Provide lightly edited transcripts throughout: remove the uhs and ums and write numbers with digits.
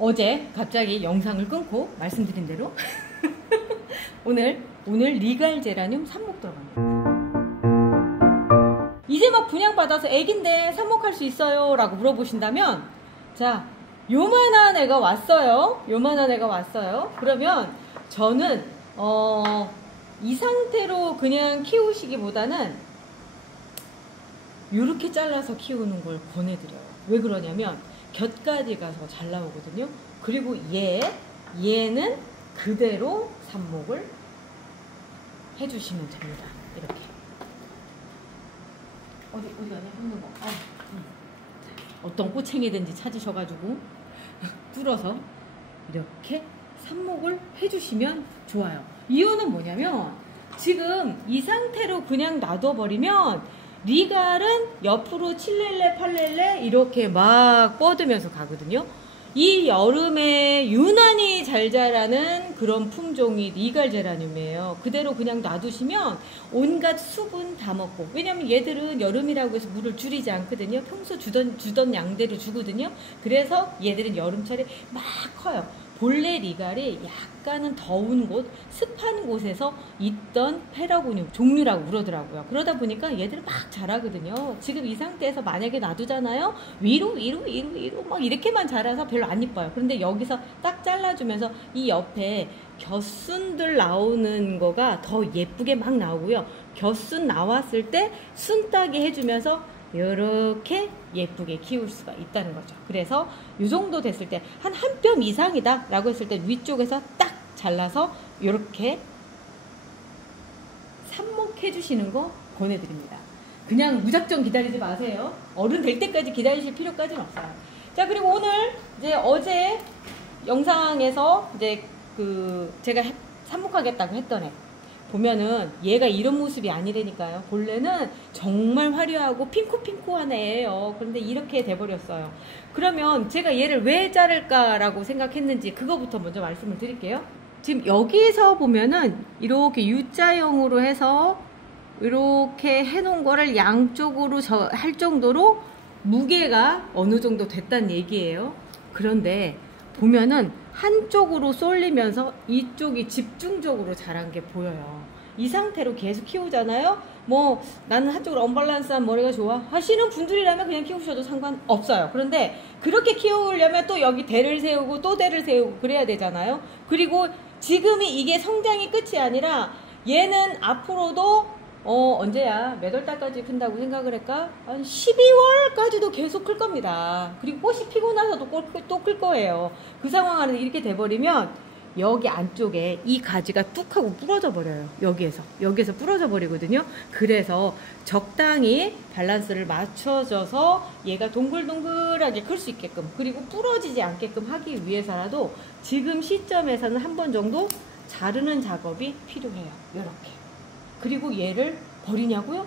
어제 갑자기 영상을 끊고 말씀드린 대로 오늘 리갈 제라늄 삽목 들어갑니다. 이제 막 분양받아서 애긴데 삽목할 수 있어요? 라고 물어보신다면, 자, 요만한 애가 왔어요. 그러면 저는 이 상태로 그냥 키우시기보다는 이렇게 잘라서 키우는 걸 권해드려요. 왜 그러냐면 곁가지가 더 잘 나오거든요. 그리고 얘는 그대로 삽목을 해주시면 됩니다. 이렇게. 어디 가냐? 했는 거. 어떤 꼬챙이든지 찾으셔가지고 뚫어서 이렇게 삽목을 해주시면 좋아요. 이유는 뭐냐면 지금 이 상태로 그냥 놔둬버리면 리갈은 옆으로 7렐레, 8렐레 이렇게 막 뻗으면서 가거든요. 이 여름에 유난히 잘 자라는 그런 품종이 리갈 제라늄이에요. 그대로 그냥 놔두시면 온갖 수분 다 먹고, 왜냐면 얘들은 여름이라고 해서 물을 줄이지 않거든요. 평소 주던 양대로 주거든요. 그래서 얘들은 여름철에 막 커요. 본래 리갈이 약간은 더운 곳, 습한 곳에서 있던 페라고늄 종류라고 그러더라고요. 그러다 보니까 얘들은 막 자라거든요. 지금 이 상태에서 만약에 놔두잖아요. 위로 막 이렇게만 자라서 별로 안 이뻐요. 그런데 여기서 딱 잘라주면서 이 옆에 곁순들 나오는 거가 더 예쁘게 막 나오고요. 곁순 나왔을 때 순 따게 해주면서 이렇게 예쁘게 키울 수가 있다는 거죠. 그래서 이 정도 됐을 때 한 뼘 이상이다 라고 했을 때 위쪽에서 딱 잘라서 이렇게 삽목해 주시는 거 권해드립니다. 그냥 무작정 기다리지 마세요. 어른 될 때까지 기다리실 필요까지는 없어요. 자, 그리고 오늘 이제 어제 영상에서 이제 제가 삽목하겠다고 했던 애 보면은 얘가 이런 모습이 아니라니까요. 본래는 정말 화려하고 핑크한 애예요. 그런데 이렇게 돼버렸어요. 그러면 제가 얘를 왜 자를까라고 생각했는지 그거부터 먼저 말씀을 드릴게요. 지금 여기서 보면은 이렇게 U자형으로 해서 이렇게 해놓은 거를 양쪽으로 할 정도로 무게가 어느 정도 됐다는 얘기예요. 그런데 보면은 한쪽으로 쏠리면서 이쪽이 집중적으로 자란 게 보여요. 이 상태로 계속 키우잖아요. 뭐 나는 한쪽으로 언밸런스한 머리가 좋아 하시는 분들이라면 그냥 키우셔도 상관없어요. 그런데 그렇게 키우려면 또 여기 대를 세우고 또 대를 세우고 그래야 되잖아요. 그리고 지금이 이게 성장이 끝이 아니라 얘는 앞으로도 언제야? 몇 월 달까지 큰다고 생각을 할까? 한 12월까지도 계속 클 겁니다. 그리고 꽃이 피고 나서도 또 클 거예요. 그 상황 안에서 이렇게 돼버리면 여기 안쪽에 이 가지가 뚝 하고 부러져 버려요. 여기에서 부러져 버리거든요. 그래서 적당히 밸런스를 맞춰줘서 얘가 동글동글하게 클 수 있게끔, 그리고 부러지지 않게끔 하기 위해서라도 지금 시점에서는 한 번 정도 자르는 작업이 필요해요. 이렇게. 그리고 얘를 버리냐고요?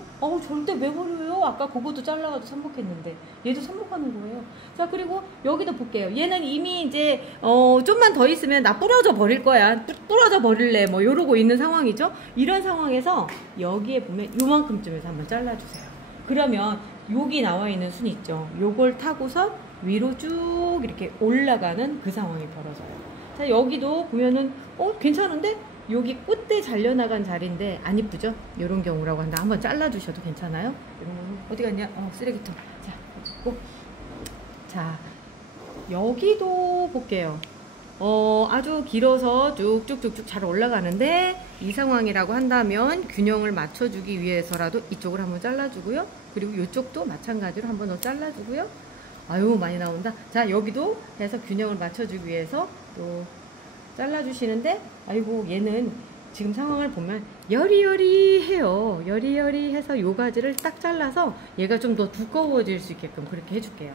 절대 왜 버려요? 아까 그것도 잘라가지고 삽목했는데 얘도 삽목하는 거예요. 자, 그리고 여기도 볼게요. 얘는 이미 이제 좀만 더 있으면 나 부러져 버릴 거야, 부러져 버릴래, 뭐 이러고 있는 상황이죠. 이런 상황에서 여기에 보면 요만큼쯤에서 한번 잘라주세요. 그러면 여기 나와 있는 순 있죠. 요걸 타고서 위로 쭉 이렇게 올라가는 그 상황이 벌어져요. 자, 여기도 보면은 괜찮은데? 여기 꽃대 잘려나간 자리인데 안 이쁘죠? 이런 경우라고 한다. 한번 잘라주셔도 괜찮아요. 이런 거는 어디 갔냐? 쓰레기통. 자, 꼭. 자, 여기도 볼게요. 아주 길어서 쭉쭉쭉쭉 잘 올라가는데 이 상황이라고 한다면 균형을 맞춰주기 위해서라도 이쪽을 한번 잘라주고요. 그리고 이쪽도 마찬가지로 한번 더 잘라주고요. 아유, 많이 나온다. 자, 여기도 해서 균형을 맞춰주기 위해서 또 잘라주시는데, 아이고, 얘는 지금 상황을 보면 여리여리해요. 여리여리해서 요 가지를 딱 잘라서 얘가 좀 더 두꺼워질 수 있게끔 그렇게 해줄게요.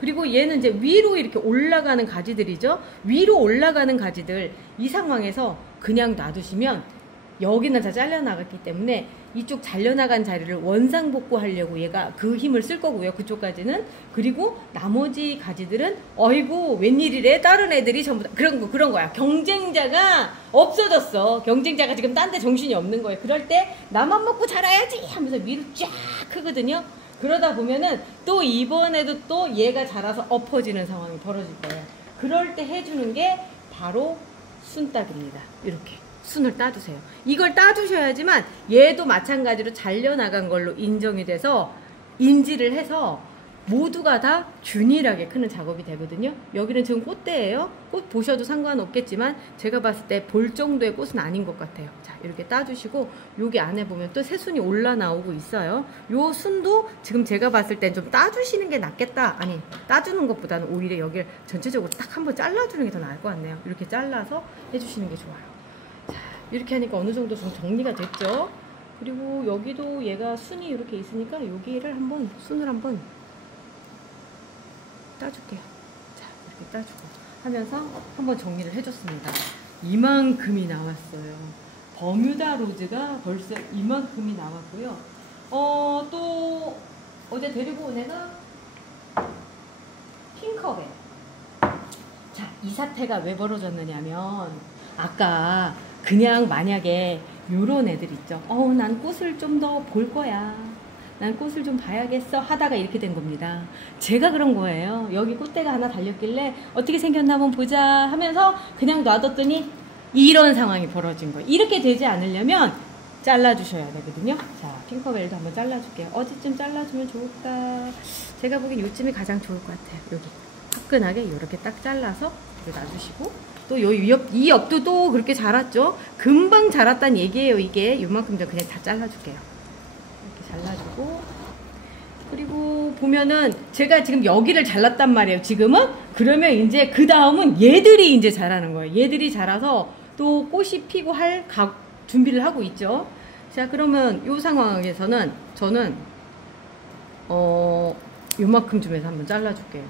그리고 얘는 이제 위로 이렇게 올라가는 가지들이죠. 위로 올라가는 가지들, 이 상황에서 그냥 놔두시면 여기는 다 잘려나갔기 때문에 이쪽 잘려나간 자리를 원상복구 하려고 얘가 그 힘을 쓸 거고요. 그쪽까지는. 그리고 나머지 가지들은 어이구 웬일이래, 다른 애들이 전부 다 그런 거야. 경쟁자가 없어졌어. 경쟁자가 지금 딴 데 정신이 없는 거예요. 그럴 때 나만 먹고 자라야지 하면서 위로 쫙 크거든요. 그러다 보면은 또 이번에도 또 얘가 자라서 엎어지는 상황이 벌어질 거예요. 그럴 때 해주는 게 바로 순딱입니다. 이렇게 순을 따주세요. 이걸 따주셔야지만 얘도 마찬가지로 잘려나간 걸로 인정이 돼서 인지를 해서 모두가 다 균일하게 크는 작업이 되거든요. 여기는 지금 꽃대예요. 꽃 보셔도 상관없겠지만 제가 봤을 때 볼 정도의 꽃은 아닌 것 같아요. 자, 이렇게 따주시고 여기 안에 보면 또 새순이 올라 나오고 있어요. 요 순도 지금 제가 봤을 땐 좀 따주시는 게 낫겠다. 아니, 따주는 것보다는 오히려 여기를 전체적으로 딱 한번 잘라주는 게 더 나을 것 같네요. 이렇게 잘라서 해주시는 게 좋아요. 자, 이렇게 하니까 어느 정도 좀 정리가 됐죠. 그리고 여기도 얘가 순이 이렇게 있으니까 여기를 한번 순을 한번 따줄게요. 자, 이렇게 따주고 하면서 한번 정리를 해줬습니다. 이만큼이 나왔어요. 버뮤다 로즈가 벌써 이만큼이 나왔고요. 또 어제 데리고 온 애가 핑커벨. 자, 이 사태가 왜 벌어졌느냐면 아까 그냥 만약에 요런 애들 있죠. 난 꽃을 좀 더 볼 거야. 난 꽃을 좀 봐야겠어 하다가 이렇게 된 겁니다. 제가 그런 거예요. 여기 꽃대가 하나 달렸길래 어떻게 생겼나 한번 보자 하면서 그냥 놔뒀더니 이런 상황이 벌어진 거예요. 이렇게 되지 않으려면 잘라주셔야 되거든요. 자, 핑커벨도 한번 잘라줄게요. 어디쯤 잘라주면 좋을까? 제가 보기엔 요쯤이 가장 좋을 것 같아요. 여기 화끈하게 이렇게 딱 잘라서 이렇게 놔주시고 또 이 옆도 또 그렇게 자랐죠? 금방 자랐다는 얘기예요. 이게 요만큼 좀 그냥 다 잘라줄게요. 잘라주고 그리고 보면은 제가 지금 여기를 잘랐단 말이에요. 지금은 그러면 이제 그 다음은 얘들이 이제 자라는 거예요. 얘들이 자라서 또 꽃이 피고 할 준비를 하고 있죠. 자, 그러면 요 상황에서는 저는 요만큼 좀 해서 한번 잘라줄게요.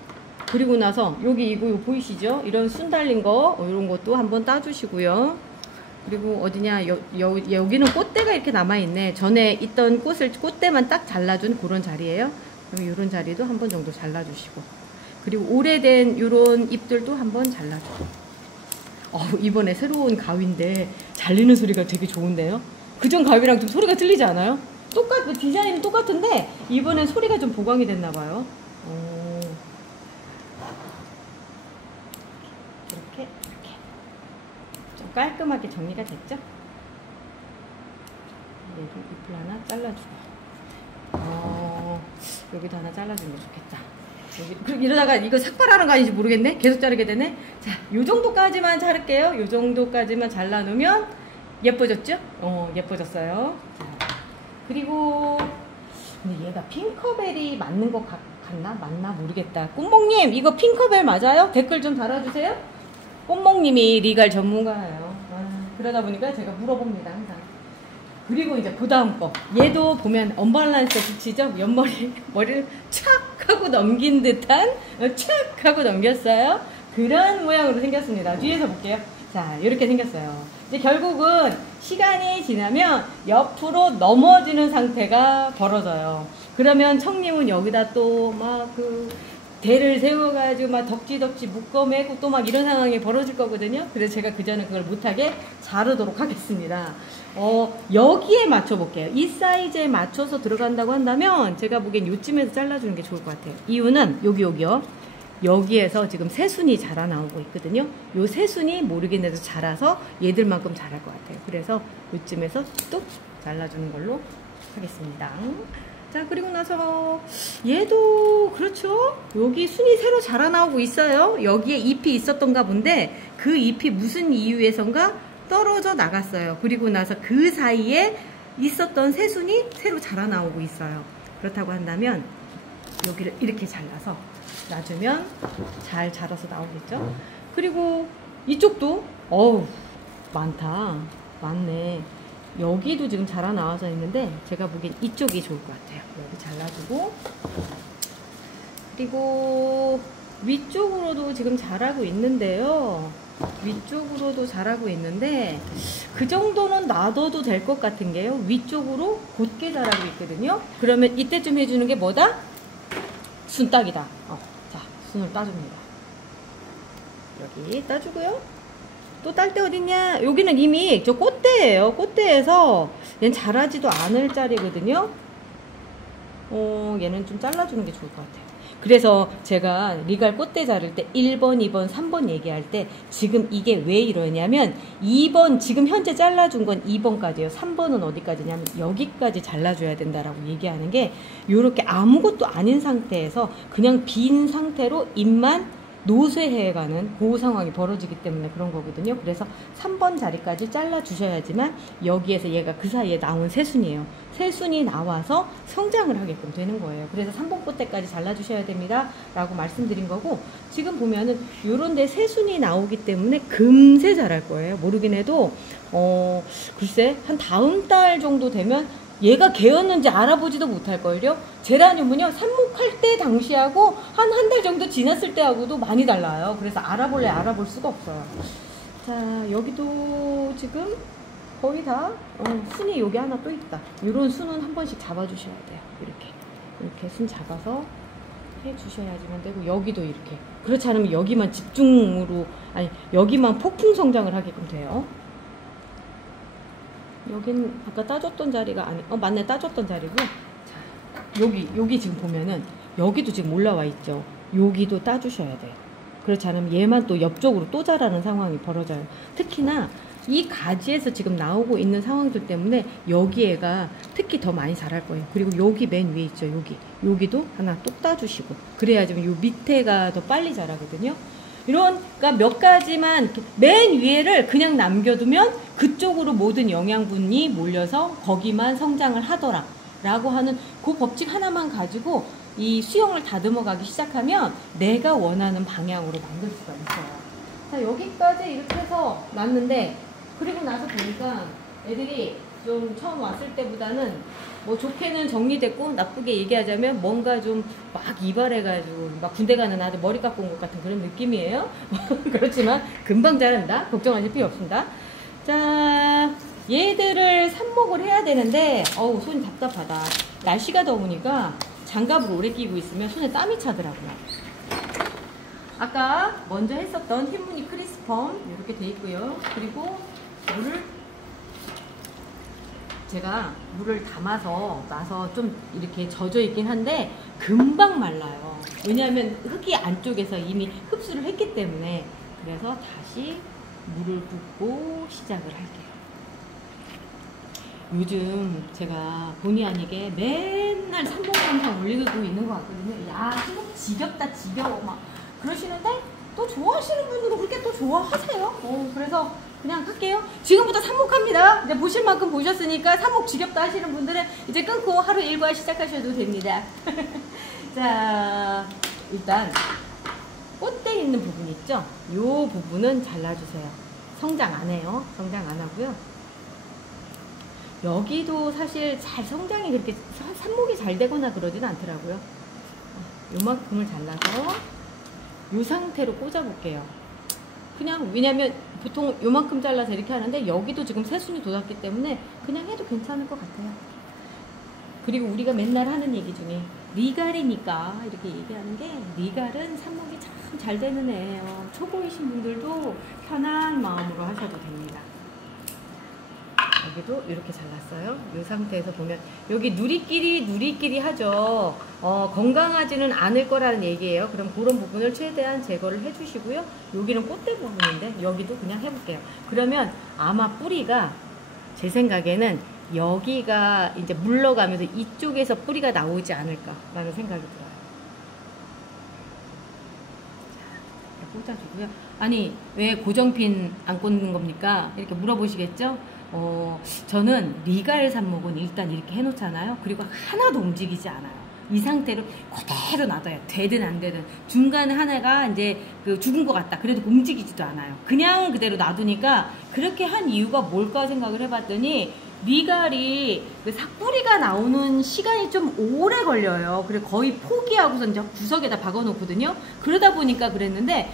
그리고 나서 여기 이거 보이시죠? 이런 순 달린 거 이런 것도 한번 따주시고요. 그리고 어디냐 여기는 꽃대가 이렇게 남아있네. 전에 있던 꽃대만 딱 잘라준 그런 자리예요. 그럼 이런 자리도 한 번 정도 잘라주시고 그리고 오래된 이런 잎들도 한번 잘라주고 이번에 새로운 가위인데 잘리는 소리가 되게 좋은데요. 그전 가위랑 좀 소리가 틀리지 않아요? 디자인은 똑같은데 이번엔 소리가 좀 보강이 됐나봐요. 이렇게 깔끔하게 정리가 됐죠? 잎을 하나 잘라주고 여기도 하나 잘라주는 게 좋겠다. 그리고 이러다가 이거 삭발하는 거 아닌지 모르겠네? 계속 자르게 되네? 자, 요 정도까지만 자를게요. 요 정도까지만 잘라놓으면 예뻐졌죠? 예뻐졌어요. 자, 그리고 근데 얘가 핑커벨이 맞는 것 같나? 맞나? 모르겠다. 꽃몽님 이거 핑커벨 맞아요? 댓글 좀 달아주세요. 꽃몽님이 리갈 전문가예요. 그러다 보니까 제가 물어봅니다 항상. 그리고 이제 그 다음 거 얘도 보면 언밸런스 붙이죠. 머리를 촥 하고 넘긴 듯한 촥 하고 넘겼어요. 그런 모양으로 생겼습니다. 뒤에서 볼게요. 자, 이렇게 생겼어요. 이제 결국은 시간이 지나면 옆으로 넘어지는 상태가 벌어져요. 그러면 청님은 여기다 또 막 대를 세워가지고 막 덕지덕지 묶어매고 또 막 이런 상황이 벌어질 거거든요. 그래서 제가 그전에 그걸 못하게 자르도록 하겠습니다. 여기에 맞춰볼게요. 이 사이즈에 맞춰서 들어간다고 한다면 제가 보기엔 요쯤에서 잘라주는 게 좋을 것 같아요. 이유는 여기요. 여기에서 지금 새순이 자라나오고 있거든요. 요 새순이 모르겠는데도 자라서 얘들만큼 자랄 것 같아요. 그래서 요쯤에서 뚝 잘라주는 걸로 하겠습니다. 자, 그리고 나서 얘도 그렇죠. 여기 순이 새로 자라나오고 있어요. 여기에 잎이 있었던가 본데 그 잎이 무슨 이유에선가 떨어져 나갔어요. 그리고 나서 그 사이에 있었던 새순이 새로 자라나오고 있어요. 그렇다고 한다면 여기를 이렇게 잘라서 놔주면 잘 자라서 나오겠죠. 그리고 이쪽도 많네. 여기도 지금 자라나와서 있는데 제가 보기엔 이쪽이 좋을 것 같아요. 여기 잘라주고 그리고 위쪽으로도 지금 자라고 있는데요. 위쪽으로도 자라고 있는데 그 정도는 놔둬도 될 것 같은 게요. 위쪽으로 곧게 자라고 있거든요. 그러면 이때쯤 해주는 게 뭐다? 순딱이다. 자, 순을 따줍니다. 여기 따주고요. 또 딸 때 어딨냐? 여기는 이미 저 꽃대예요. 꽃대에서 얘는 자라지도 않을 자리거든요. 얘는 좀 잘라주는 게 좋을 것 같아요. 그래서 제가 리갈 꽃대 자를 때 1번, 2번, 3번 얘기할 때 지금 이게 왜 이러냐면 2번 지금 현재 잘라준 건 2번까지예요. 3번은 어디까지냐면 여기까지 잘라줘야 된다라고 얘기하는 게 이렇게 아무것도 아닌 상태에서 그냥 빈 상태로 잎만 노쇠해가는 그 상황이 벌어지기 때문에 그런 거거든요. 그래서 3번 자리까지 잘라주셔야지만 여기에서 얘가 그 사이에 나온 새순이에요. 새순이 나와서 성장을 하게끔 되는 거예요. 그래서 3번 꽃대까지 잘라주셔야 됩니다 라고 말씀드린 거고, 지금 보면은 요런데 새순이 나오기 때문에 금세 자랄 거예요. 모르긴 해도 글쎄 한 다음 달 정도 되면 얘가 개었는지 알아보지도 못할걸요. 제라늄은요 삽목할 때 당시하고 한 달 정도 지났을 때하고도 많이 달라요. 그래서 알아볼 수가 없어요. 자, 여기도 지금 거의 다 순이 여기 하나 또 있다. 이런 순은 한 번씩 잡아주셔야 돼요. 이렇게 순 잡아서 해주셔야지만 되고, 여기도 이렇게. 그렇지 않으면 여기만 집중으로, 아니 여기만 폭풍 성장을 하게끔 돼요. 여긴 아까 따줬던 자리가 아니, 맞네, 따줬던 자리고. 자, 여기 지금 보면은 여기도 지금 올라와 있죠. 여기도 따주셔야 돼요. 그렇지 않으면 얘만 또 옆쪽으로 또 자라는 상황이 벌어져요. 특히나 이 가지에서 지금 나오고 있는 상황들 때문에 여기에가 특히 더 많이 자랄 거예요. 그리고 여기 맨 위에 있죠. 여기도 하나 또 따주시고, 그래야지만 요 밑에가 더 빨리 자라거든요. 그러니까 몇 가지만 맨 위에를 그냥 남겨두면 그쪽으로 모든 영양분이 몰려서 거기만 성장을 하더라 라고 하는 그 법칙 하나만 가지고 이 수영을 다듬어 가기 시작하면 내가 원하는 방향으로 만들 수가 있어요. 자, 여기까지 이렇게 해서 놨는데, 그리고 나서 보니까 애들이 좀 처음 왔을 때보다는 뭐 좋게는 정리됐고, 나쁘게 얘기하자면 뭔가 좀 막 이발해가지고 막 군대 가는 아들 머리 깎고 온 것 같은 그런 느낌이에요. 그렇지만 금방 자란다. 걱정하실 필요 없습니다. 자, 얘들을 삽목을 해야 되는데 손이 답답하다. 날씨가 더우니까 장갑을 오래 끼고 있으면 손에 땀이 차더라고요. 아까 먼저 했었던 흰무늬 크리스펌 이렇게 돼 있고요. 그리고 제가 물을 담아서 놔서 좀 이렇게 젖어 있긴 한데 금방 말라요. 왜냐하면 흙이 안쪽에서 이미 흡수를 했기 때문에. 그래서 다시 물을 붓고 시작을 할게요. 요즘 제가 본의 아니게 맨날 삽목 영상 올리고 있는 것 같거든요. 야, 삽목 지겹다, 지겨워 막 그러시는데 또 좋아하시는 분들은 그렇게 또 좋아하세요. 그래서 그냥 할게요. 지금부터 삽목합니다. 이제 보실 만큼 보셨으니까 삽목 지겹다 하시는 분들은 이제 끊고 하루 일과 시작하셔도 됩니다. 자, 일단 꽃대 있는 부분 있죠? 이 부분은 잘라주세요. 성장 안 해요. 성장 안 하고요. 여기도 사실 잘 성장이 그렇게 삽목이 잘 되거나 그러진 않더라고요. 요만큼을 잘라서 이 상태로 꽂아 볼게요. 그냥, 왜냐면 보통 요만큼 잘라서 이렇게 하는데 여기도 지금 새순이 돋았기 때문에 그냥 해도 괜찮을 것 같아요. 그리고 우리가 맨날 하는 얘기 중에 리갈이니까 이렇게 얘기하는 게, 리갈은 삽목이 참 잘 되는 애예요. 초보이신 분들도 편한 마음으로 하셔도 됩니다. 여기도 이렇게 잘랐어요. 이 상태에서 보면 여기 누리끼리 하죠. 건강하지는 않을 거라는 얘기예요. 그럼 그런 부분을 최대한 제거를 해주시고요. 여기는 꽃대 부분인데 여기도 그냥 해볼게요. 그러면 아마 뿌리가, 제 생각에는 여기가 이제 물러가면서 이쪽에서 뿌리가 나오지 않을까라는 생각이 들어요. 자, 꽂아주고요. 아니, 왜 고정핀 안 꽂는 겁니까? 이렇게 물어보시겠죠? 저는 리갈 삽목은 일단 이렇게 해놓잖아요. 그리고 하나도 움직이지 않아요. 이 상태로 그대로 놔둬요. 되든 안 되든. 중간에 하나가 이제 죽은 것 같다. 그래도 움직이지도 않아요. 그냥 그대로 놔두니까, 그렇게 한 이유가 뭘까 생각을 해봤더니, 리갈이 삭뿌리가 나오는 시간이 좀 오래 걸려요. 그래서 거의 포기하고서 이제 구석에다 박아놓거든요. 그러다 보니까 그랬는데,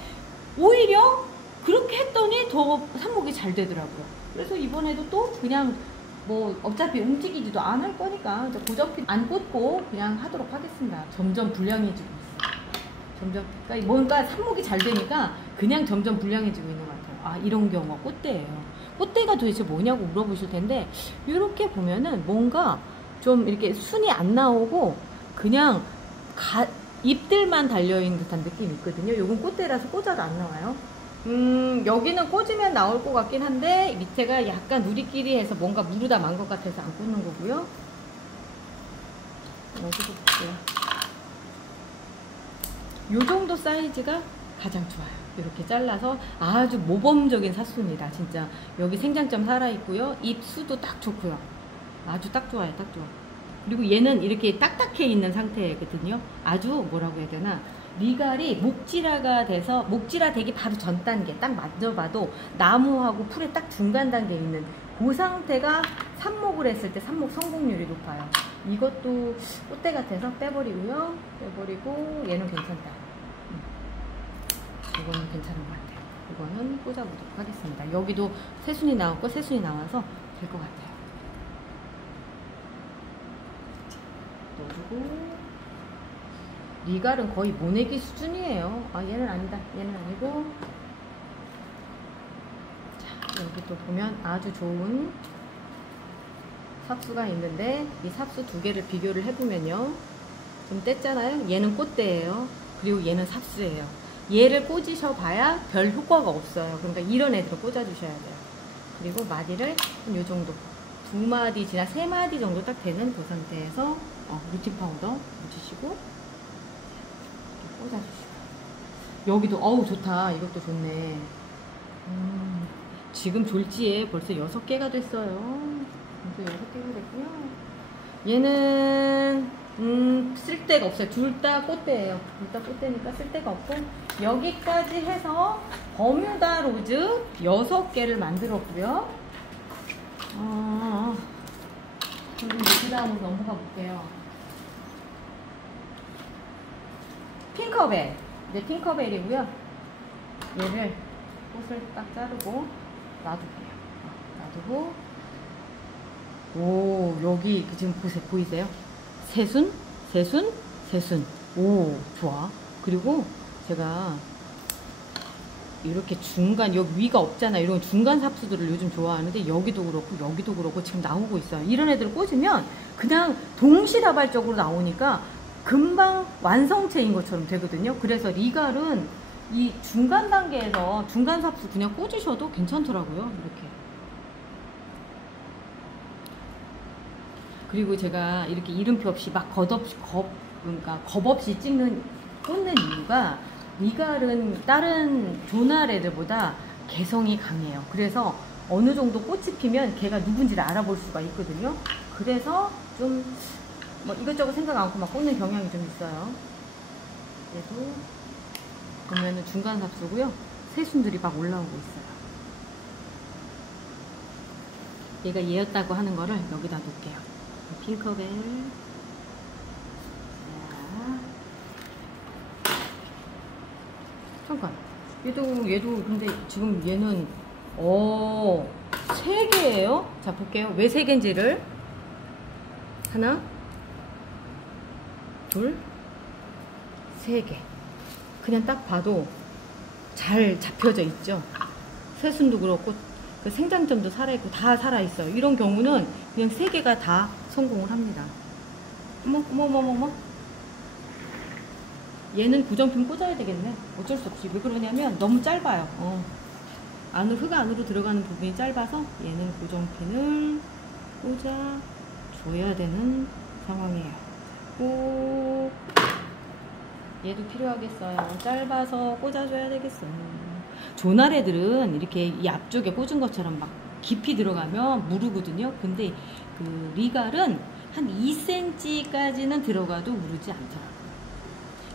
오히려 그렇게 했더니 더 삽목이 잘 되더라고요. 그래서 이번에도 또 그냥 뭐 어차피 움직이지도 않을 거니까 고정핀 안 꽂고 그냥 하도록 하겠습니다. 점점 불량해지고 있어요. 그러니까 뭔가 삽목이 잘 되니까 그냥 점점 불량해지고 있는 것 같아요. 아, 이런 경우가 꽃대예요. 꽃대가 도대체 뭐냐고 물어보실 텐데, 이렇게 보면은 뭔가 좀 이렇게 순이 안 나오고 그냥 잎들만 달려있는 듯한 느낌이 있거든요. 요건 꽃대라서 꽂아도 안 나와요. 여기는 꽂으면 나올 것 같긴 한데 밑에가 약간 누리끼리 해서 뭔가 무르다 만 것 같아서 안 꽂는 거고요. 여기도 볼게요. 요 정도 사이즈가 가장 좋아요. 이렇게 잘라서 아주 모범적인 삿수입니다. 진짜 여기 생장점 살아있고요. 잎 수도 딱 좋고요. 아주 딱 좋아요. 딱 좋아. 그리고 얘는 이렇게 딱딱해 있는 상태거든요. 아주 뭐라고 해야 되나, 리갈이 목질화가 돼서, 목질화 되기 바로 전 단계, 딱 만져봐도 나무하고 풀의 딱 중간 단계에 있는 그 상태가 삽목을 했을 때 삽목 성공률이 높아요. 이것도 꽃대 같아서 빼버리고요. 빼버리고 얘는 괜찮다. 이거는 괜찮은 것 같아요. 이거는 꽂아보도록 하겠습니다. 여기도 새순이 나왔고 새순이 나와서 될 것 같아요. 넣어주고, 리갈은 거의 모내기 수준이에요. 아, 얘는 아니다. 얘는 아니고. 자, 여기 또 보면 아주 좋은 삽수가 있는데, 이 삽수 두 개를 비교를 해보면요. 좀 뗐잖아요. 얘는 꽃대예요. 그리고 얘는 삽수예요. 얘를 꽂으셔 봐야 별 효과가 없어요. 그러니까 이런 애들을 꽂아 주셔야 돼요. 그리고 마디를 이 정도, 2마디 지나 3마디 정도 딱 되는 그 상태에서 루틴 파우더 묻히시고 꽂아 주시고, 여기도 어우 좋다. 이것도 좋네. 지금 졸지에 벌써 6개가 됐어요. 벌써 6개가 됐고요. 얘는 쓸 데가 없어요. 둘 다 꽃대예요. 둘 다 꽃대니까 쓸 데가 없고, 여기까지 해서 버뮤다 로즈 6개를 만들었고요. 그리고 그 다음으로 넘어가 볼게요. 핑커벨. 네, 핑커벨이고요. 얘를 꽃을 딱 자르고 놔둘게요. 놔두고, 오, 여기 지금 보이세요? 새순, 새순, 새순. 오, 좋아. 그리고 제가 이렇게 중간, 여기 위가 없잖아. 이런 중간 삽수들을 요즘 좋아하는데, 여기도 그렇고 지금 나오고 있어요. 이런 애들을 꽂으면 그냥 동시다발적으로 나오니까 금방 완성체인 것처럼 되거든요. 그래서 리갈은 이 중간 단계에서 중간 삽수 그냥 꽂으셔도 괜찮더라고요. 이렇게. 그리고 제가 이렇게 이름표 없이 막 그러니까 겁 없이 꽂는 이유가, 리갈은 다른 조날 애들보다 개성이 강해요. 그래서 어느 정도 꽃이 피면 걔가 누군지를 알아볼 수가 있거든요. 그래서 좀 뭐 이것저것 생각 않고 막 꽂는 경향이 좀 있어요. 얘도 보면은 중간 삽수고요. 새순들이 막 올라오고 있어요. 얘가 얘였다고 하는 거를 여기다 놓을게요. 핑커벨. 자, 잠깐. 얘도 근데 지금 얘는 3개예요. 자, 볼게요. 왜 3개인지를. 하나, 둘, 3개. 그냥 딱 봐도 잘 잡혀져 있죠. 새순도 그렇고 그 생장점도 살아있고 다 살아있어요. 이런 경우는 그냥 3개가 다 성공을 합니다. 어머. 얘는 고정핀 꽂아야 되겠네. 어쩔 수 없이. 왜 그러냐면 너무 짧아요. 흙 안으로 들어가는 부분이 짧아서 얘는 고정핀을 꽂아줘야 되는 상황이에요. 꼭 얘도 필요하겠어요. 짧아서 꽂아줘야 되겠어요. 조날 애들은 이렇게 이 앞쪽에 꽂은 것처럼 막 깊이 들어가면 무르거든요. 근데 그 리갈은 한 2cm까지는 들어가도 무르지 않더라고요.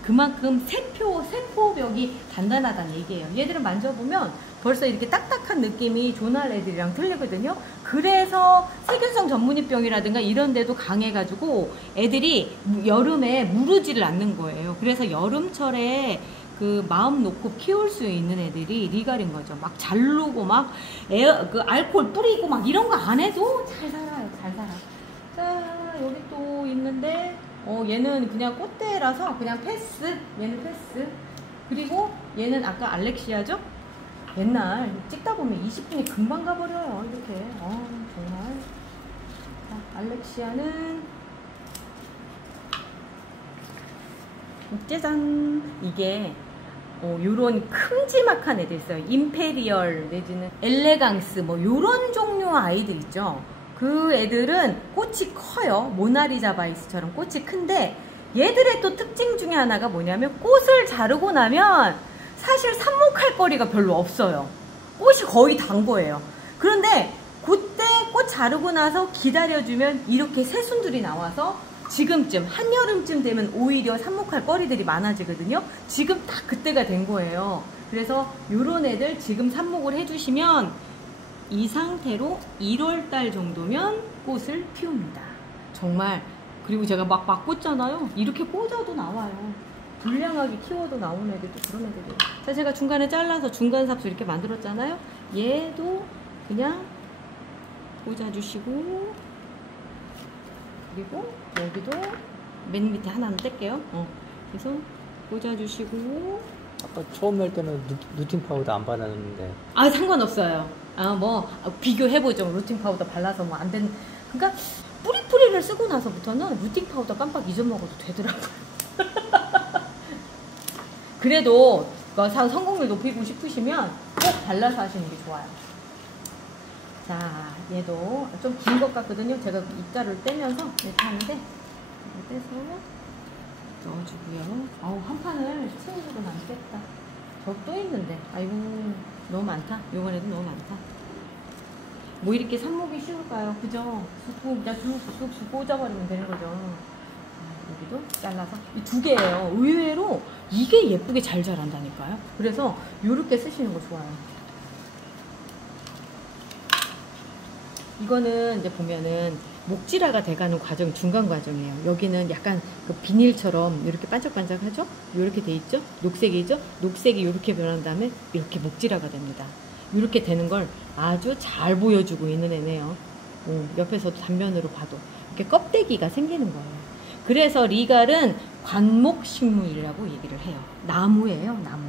그만큼 세포벽이 단단하다는 얘기예요. 얘들은 만져보면 벌써 이렇게 딱딱한 느낌이 조날 애들이랑 틀리거든요. 그래서 세균성 전문이병이라든가 이런 데도 강해가지고 애들이 여름에 무르지를 않는 거예요. 그래서 여름철에 그 마음 놓고 키울 수 있는 애들이 리갈인 거죠. 막 자르고 그 알코올 뿌리고 막 이런 거 안 해도 잘 살아요. 잘 살아. 자, 여기 또 있는데 얘는 그냥 꽃대라서 그냥 패스. 얘는 패스. 그리고 얘는 아까 알렉시아죠? 옛날 찍다 보면 20분이 금방 가버려요. 이렇게. 정말. 자, 알렉시아는 짜잔! 이게 요런 큼지막한 애들 있어요. 임페리얼 내지는 엘레강스 뭐 요런 종류 아이들 있죠. 그 애들은 꽃이 커요. 모나리자 바이스처럼 꽃이 큰데 얘들의 또 특징 중에 하나가 뭐냐면 꽃을 자르고 나면 사실 삽목할 거리가 별로 없어요. 꽃이 거의 단 거예요. 그런데 그때 꽃 자르고 나서 기다려주면 이렇게 새순들이 나와서 지금쯤 한여름쯤 되면 오히려 삽목할 거리들이 많아지거든요. 지금 딱 그때가 된 거예요. 그래서 요런 애들 지금 삽목을 해주시면 이 상태로 1월달 정도면 꽃을 피웁니다. 정말. 그리고 제가 막 꽂잖아요. 이렇게 꽂아도 나와요. 불량하게 키워도 나오는 애들도 그런 애들이에요. 자, 제가 중간에 잘라서 중간 삽수 이렇게 만들었잖아요. 얘도 그냥 꽂아주시고, 그리고 여기도 맨 밑에 하나는 뗄게요. 그래서 꽂아주시고. 아까 처음 낼 때는 루틴 파우더 안 발랐는데. 아, 상관없어요. 비교해보죠. 루틴 파우더 발라서 뭐 안 되는. 그러니까 뿌리를 쓰고 나서부터는 루틴 파우더 깜빡 잊어먹어도 되더라고요. 그래도 성공률 높이고 싶으시면 꼭 발라서 하시는 게 좋아요. 자, 얘도 좀 긴 것 같거든요. 제가 입자를 떼면서 이렇게 하는데 떼서 넣어주고요. 한 판을 채우고는 안 뺐다. 저 또 있는데, 아이고 너무 많다. 이번에도 너무 많다. 뭐 이렇게 삽목이 쉬울까요? 그죠? 그냥 쑥쑥 꽂아버리면 되는 거죠. 여기도 잘라서 이 두 개예요. 의외로 이게 예쁘게 잘 자란다니까요. 그래서 이렇게 쓰시는 거 좋아요. 이거는 이제 보면은 목질화가 돼가는 과정, 중간 과정이에요. 여기는 약간 그 비닐처럼 이렇게 반짝반짝하죠? 이렇게 돼 있죠? 녹색이죠? 녹색이 이렇게 변한 다음에 이렇게 목질화가 됩니다. 이렇게 되는 걸 아주 잘 보여주고 있는 애네요. 옆에서도 단면으로 봐도 이렇게 껍데기가 생기는 거예요. 그래서 리갈은 관목식물이라고 얘기를 해요. 나무예요, 나무.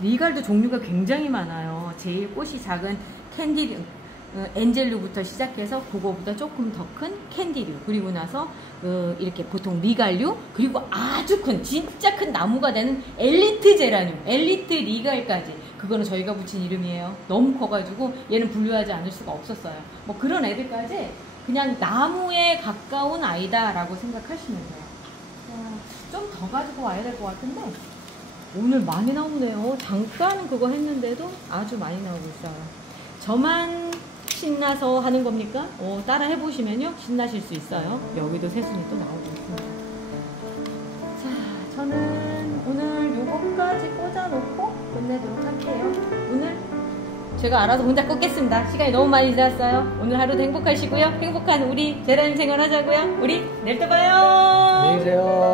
리갈도 종류가 굉장히 많아요. 제일 꽃이 작은 캔디류, 엔젤류부터 시작해서 그거보다 조금 더 큰 캔디류, 그리고 나서 이렇게 보통 리갈류, 그리고 아주 큰, 진짜 큰 나무가 되는 엘리트 제라늄, 엘리트 리갈까지. 그거는 저희가 붙인 이름이에요. 너무 커가지고 얘는 분류하지 않을 수가 없었어요. 뭐 그런 애들까지 그냥 나무에 가까운 아이다 라고 생각하시면 돼요. 좀 더 가지고 와야 될 것 같은데 오늘 많이 나오네요. 잠깐 그거 했는데도 아주 많이 나오고 있어요. 저만 신나서 하는 겁니까? 따라 해보시면요 신나실 수 있어요. 여기도 새순이 또 나오고 있습니다. 자, 저는 오늘 요거까지 꽂아놓고 끝내도록 할게요. 오늘 제가 알아서 혼자 꽂겠습니다. 시간이 너무 많이 지났어요. 오늘 하루도 행복하시고요. 행복한 우리 제라늄 생활 하자고요. 우리 내일 또 봐요. 안녕히 계세요.